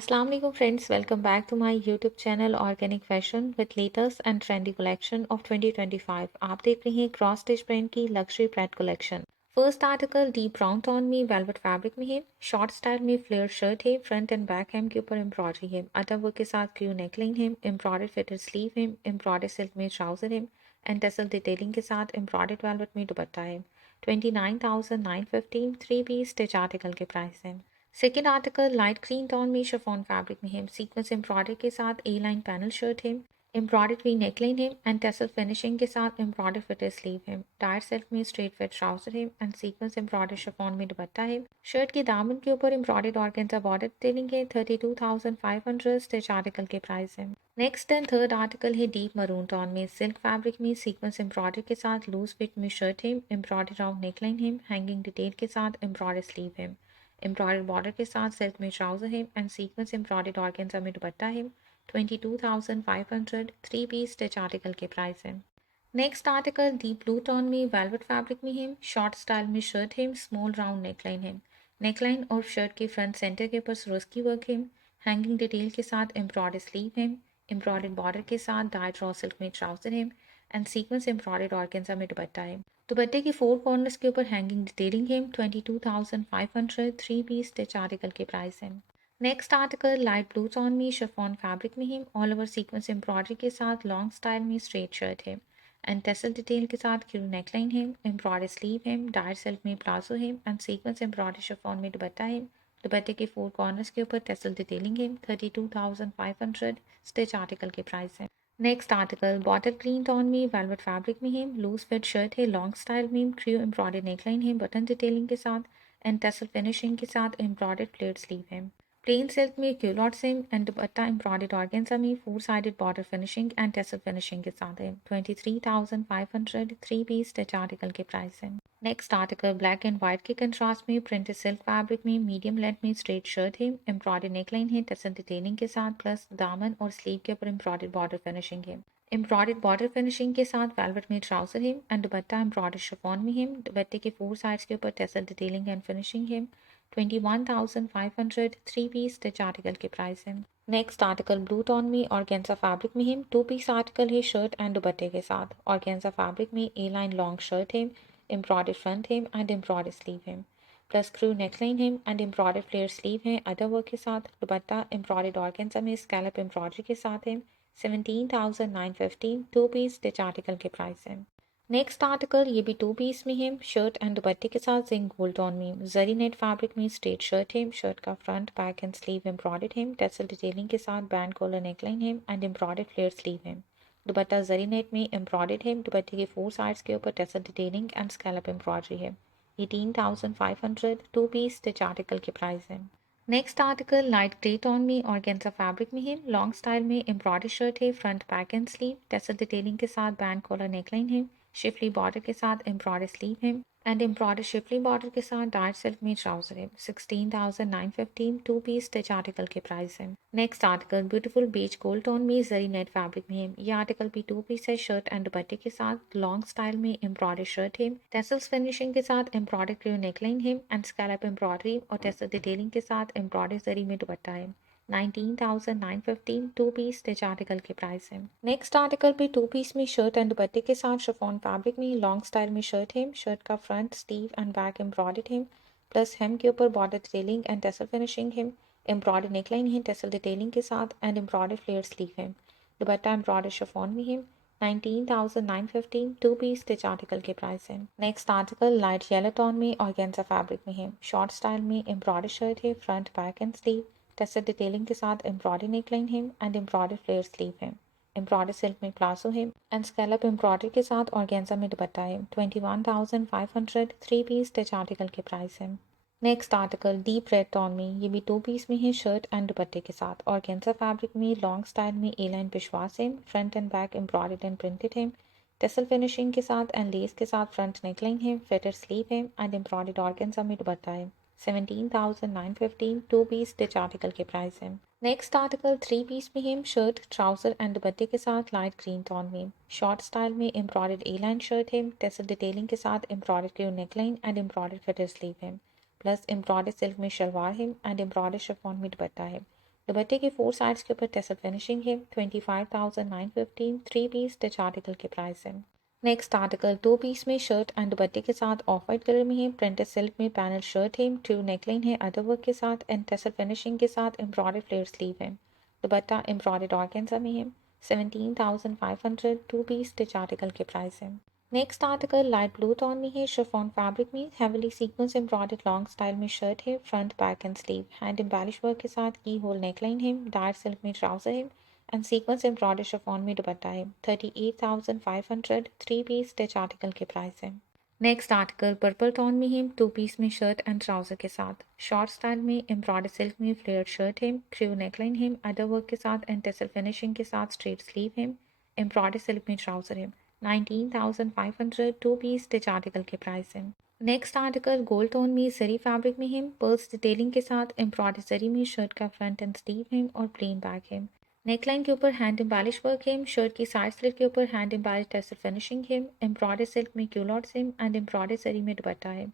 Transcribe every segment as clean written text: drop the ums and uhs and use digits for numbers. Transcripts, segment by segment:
Assalamu alaikum friends, welcome back to my YouTube channel Organic Fashion with latest and trendy collection of 2025. आप देख रहे हैं cross stitch print की luxury bread collection. First article deep brown tone में velvet fabric में है। Short style में flare shirt है। फ्रंट एंड बैक हेम के ऊपर एम्ब्रॉयडरी है। अटक वर्क के साथ क्रू नेकलाइन है। एम्ब्रॉयडर्ड फिटेड स्लीव है। एम्ब्रॉयडर्ड सिल्क में ट्राउजर है एंड टसल डिटेलिंग के साथ एम्ब्रॉयडर्ड वेलवेट में दुपट्टा है। 29,915 थ्री पीस स्टिच आर्टिकल के प्राइस है। Second article light green tone में शिफॉन फैब्रिक में है। सीक्वेंस एम्ब्रॉयडरी के साथ ए लाइन पैनल शर्ट है। एम्ब्रॉयडर्ड वी नेकलाइन है एंड टेसल फिनिशिंग के साथ एम्ब्रॉयडर्ड फिटेड स्लीव है। टायर सेल्फ में स्ट्रेट फिट ट्राउजर है एंड सीक्वेंस एम्ब्रॉयडर्ड शिफॉन में दुपट्टा है। शर्ट के दामन के ऊपर एम्ब्रॉयडर्ड ऑर्गेन्जा बॉर्डर डिटेलिंग है। 32,500 स्टिच आर्टिकल के प्राइस है। नेक्स्ट एंड थर्ड आर्टिकल है डीप मरून टोन में सिल्क फैब्रिक में सीक्वेंस एम्ब्रॉयडरी के साथ लूज फिट में शर्ट है। एम्ब्रॉयडर्ड राउंड नेकलाइन है। हैंगिंग डिटेल के साथ एम्ब्रॉयडर्ड स्लीव है। एम्ब्रॉयडर्ड बॉर्डर के साथ सिल्क में ट्राउजर है एंड सीक्वेंस एम्ब्रॉयडर्ड ऑर्गेन्जा में दुपट्टा है। 22,500 थ्री पीस स्टिच आर्टिकल के प्राइस है। Next article deep blue tone में वेलवेट फैब्रिक में है। शॉर्ट स्टाइल में शर्ट है। स्मॉल राउंड नेकलाइन है। नेकलाइन और शर्ट के फ्रंट सेंटर के ऊपर सरोस्की वर्क है। हैंगिंग डिटेल के साथ एम्ब्रॉयडर्ड स्लीव है। एम्ब्रॉयडर्ड बॉर्डर के साथ डाई ड्रॉ सिल्क में ट्राउजर है एंड सीक्वेंस एम्ब्रॉयडर्ड ऑर्गेन्जा में दुपट्टा है। दुपट्टे के फोर कॉर्नर्स के ऊपर हैंगिंग डिटेलिंग है। 22,500 थ्री पीस स्टिच आर्टिकल के प्राइस है। Next article light blue tone में शिफॉन फैब्रिक में है। ऑल ओवर सीक्वेंस एम्ब्रॉयडरी के साथ लॉन्ग स्टाइल में स्ट्रेट शर्ट है एंड टेसल डिटेल के साथ क्रू नेकलाइन है। एम्ब्रॉयडरी स्लीव है। डायर सिल्क में प्लाजो है एंड सीक्वेंस एम्ब्रॉयडरी शिफॉन में दुपट्टा है। दुपट्टे के फोर कॉर्नर्स के ऊपर टेसल डिटेलिंग है। 32,500 स्टिच आर्टिकल के प्राइस है। Next article bottle green tone में वेलवेट फैब्रिक में है। लूज फिट शर्ट है। लॉन्ग स्टाइल में क्रू एम्ब्रॉयडर्ड नेकलाइन है बटन डिटेलिंग के साथ एंड टसल फिनिशिंग के साथ एम्ब्रॉयडर्ड फ्लेयर स्लीव है। प्लेन सिल्क में क्यूलॉट सिम एंड दुपट्टा एम्ब्रॉयडर्ड ऑर्गेन्जा में four sided border finishing and tassel finishing के साथ है। 23,500 थ्री पीस स्टिच आर्टिकल के प्राइस है। Next article black and white के कंट्रास्ट में प्रिंटेड सिल्क फैब्रिक में मीडियम लेंथ में स्ट्रेट शर्ट है। एम्ब्रॉयडर्ड नेकलाइन है। टसल डिटेलिंग के साथ प्लस दामन और स्लीव के ऊपर एम्ब्रॉयडर्ड बॉर्डर फिनिशिंग है। एम्ब्रॉयडर्ड बॉर्डर फिनिशिंग के साथ वेलवेट में ट्राउजर है एंड दुपट्टा एम्ब्रॉयडर्ड शिफॉन में है। दुपट्टे के फोर साइड्स के ऊपर टसल डिटेलिंग एंड फिनिशिंग है। 21,500 थ्री पीस स्टिच आर्टिकल के प्राइस है। नेक्स्ट आर्टिकल ब्लू टोन में ऑर्गेन्जा फैब्रिक में है। टू पीस आर्टिकल है शर्ट एंड दुपट्टे के साथ। ऑर्गेन्जा फैब्रिक में ए लाइन लॉन्ग शर्ट है। एम्ब्रॉयडर्ड फ्रंट है एंड एम्ब्रॉयडर्ड स्लीव है प्लस क्रू नेकलाइन है एंड एम्ब्रॉयडर्ड फ्लेयर स्लीव है अदर वर्क के साथ। दुपट्टा एम्ब्रॉयडर्ड ऑर्गेन्जा में स्कैलप एम्ब्रॉयडरी के साथ है। 17,915 टू पीस स्टिच आर्टिकल के प्राइस है। नेक्स्ट आर्टिकल ये भी टू पीस में है। शर्ट एंड दुपट्टे के साथ जिंक गोल्ड टोन में जरी नेट फैब्रिक में स्ट्रेट शर्ट है। शर्ट का front back and sleeve embroidered है। टसल डिटेलिंग के साथ बैंड कॉलर नेकलाइन है एंड एम्ब्रॉयडर्ड फ्लेयर स्लीव है। दुपट्टा जरी नेट में एम्ब्रॉयडर्ड है। दुपट्टे के फोर साइड्स के ऊपर tussle detailing and scallop embroidery है। 18,500 टू पीस स्टिच आर्टिकल के प्राइस है। Next article light grey tone में ऑर्गेन्जा फैब्रिक में है। लॉन्ग स्टाइल में एम्ब्रॉयडरी शर्ट है। Front back and sleeve tussle detailing के साथ बैंड कॉलर नेकलाइन है। शिफली बॉर्डर के साथ एम्ब्रॉयडरी स्लीव है एंड एम्ब्रॉयडरी शिफली बॉर्डर के साथ डार्क सिल्क में ट्राउजर है। 16,915 टू पीस स्टिच आर्टिकल के प्राइस है। नेक्स्ट आर्टिकल ब्यूटीफुल बीच गोल्ड टोन में जरी नेट फैब्रिक में है। ये आर्टिकल भी टू पीस है। शर्ट एंड दुपट्टे के साथ लॉन्ग स्टाइल में एम्ब्रॉयडरी शर्ट है। टेसल्स फिनिशिंग के साथ एम्ब्रॉयडरी क्लियर नेकलाइन है एंड स्कैलप एम्ब्रॉयडरी और टेसल डिटेलिंग के साथ एम्ब्रॉयडरी जरी में दुपट्टा है। 19,915 टू पीस स्टिच आर्टिकल के प्राइस है। नेक्स्ट आर्टिकल भी टू पीस में शर्ट एंड दुपट्टे के साथ शिफॉन फैब्रिक में लॉन्ग स्टाइल में शर्ट है। शर्ट का front sleeve and back embroidered है प्लस हेम के ऊपर border detailing and tassel finishing है। एम्ब्रॉयडर्ड नेकलाइन है टेसल डिटेलिंग के साथ एंड एम्ब्रॉयडर्ड फ्लेयर स्लीव है। दुपट्टा एम्ब्रॉयडर्ड शिफॉन में है। 19,915 टू पीस स्टिच आर्टिकल के प्राइस है। Next article light yellow tone में ऑर्गेन्जा फैब्रिक में है। शॉर्ट स्टाइल में एम्ब्रॉयडर्ड शर्ट है। Front back and sleeve tasar detailing के साथ एम्ब्रॉयडरी नेकलाइन है एंड एम्ब्रॉयडरी फ्लेयर स्लीव है। एम्ब्रॉयडरी सिल्क में प्लाजो है एंड स्कैलप एम्ब्रॉयडरी के साथ ऑर्गेन्जा में दुपट्टा है। 21,500 थ्री पीस स्टिच आर्टिकल के प्राइस है। Next article deep red tone में ये भी टू पीस में है। शर्ट एंड दुपट्टे के साथ ऑर्गेन्जा फैब्रिक में लॉन्ग स्टाइल में ए लाइन विश्वास है। Front end back embroidered and printed है। टेसल फिनिशिंग के साथ एंड लेस के साथ फ्रंट नेकलाइन है। फिटेड स्लीव है एंड एम्ब्रॉयडर्ड ऑर्गेन्जा में दुपट्टा है। 17,915 टू पीस स्टिच आर्टिकल के प्राइस है। नेक्स्ट आर्टिकल थ्री पीस में है। शर्ट ट्राउजर एंड दुपट्टे के साथ लाइट ग्रीन टोन में शॉर्ट स्टाइल में एम्ब्रॉयडर्ड ए लाइन शर्ट है। टेसल डिटेलिंग के साथ embroidered Q neckline and embroidered fitted sleeve है प्लस एम्ब्रॉयडर्ड सिल्क में शलवार है एंड एम्ब्रॉयडर्ड शिफॉन में दुपट्टा है। दुपट्टे के 4 साइड्स के ऊपर टेसल फिनिशिंग है। 25,915 3 पीस स्टिच आर्टिकल के प्राइस है। नेक्स्ट आर्टिकल 2 पीस में शर्ट एंड दुपट्टे के साथ ऑफ वाइट कलर में है। प्रिंटेड सिल्क में पैनल शर्ट है। 2 नेकलाइन है अदर वर्क के साथ एंड टेसल फिनिशिंग के साथ एम्ब्रॉयडर्ड फ्लेयर स्लीव है। दुपट्टा एम्ब्रॉयडर्ड ऑर्गेन्जा में है। 17,500 2 पीस स्टिच आर्टिकल के प्राइस है। Next article light blue tone में है। शिफॉन फैब्रिक में heavily sequence embroidered long style में शर्ट है। Front back and sleeve hand embellish work के साथ की होल नेकलाइन है। डार्क सिल्क में ट्राउजर है एंड सीक्वेंस एम्ब्रॉयडर्ड शिफॉन में दुपट्टा है। 38,500 3 पीस स्टिच आर्टिकल के प्राइस है। नेक्स्ट आर्टिकल पर्पल टोन में है। 2 पीस में शर्ट एंड ट्राउजर के साथ शॉर्ट स्टाइल में एम्ब्रॉयडर्ड सिल्क में फ्लेयर्ड शर्ट है। क्रू नेकलाइन है अदर वर्क के साथ एंड टेसल फिनिशिंग के साथ स्ट्रेट स्लीव है। एम्ब्रॉयडर्ड सिल्क में ट्राउजर है। 19,500 2 पीस स्टिच आर्टिकल के प्राइस है। नेक्स्ट आर्टिकल गोल्ड टोन में जरी फैब्रिक में है। पर्ल्स डिटेलिंग के साथ एम्ब्रॉयडर्ड जरी में शर्ट का फ्रंट एंड स्लीव है और प्लेन बैक है। नेकलाइन के ऊपर हैंड एम्बेलिश वर्क है। शर्ट की साइड स्लिट के ऊपर हैंड एम्बेलिश टेसल फिनिशिंग है। एम्ब्रॉयडर्ड सिल्क में क्यूलॉट सिम एंड एम्ब्रॉयडर्ड जरी में दुपट्टा है।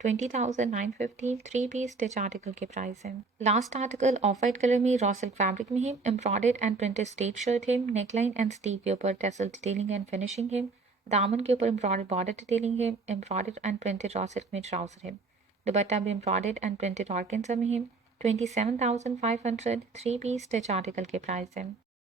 20,950 3 पीस स्टिच आर्टिकल के प्राइस है। Last article of white colour में रॉ सिल्क फैब्रिक में है। Embroidered and printed state shirt है। नेकलाइन एंड स्लीव के ऊपर टेसल डिटेलिंग एंड फिनिशिंग है। दामन के ऊपर एम्ब्रॉयडर्ड बॉर्डर डिटेलिंग है। Embroidered and printed raw silk में ट्राउजर है। दुपट्टा भी एम्ब्रॉयडर्ड एंड प्रिंटेड ऑर्गेन्जा में है। 27,500 3 पीस स्टिच आर्टिकल के प्राइस है।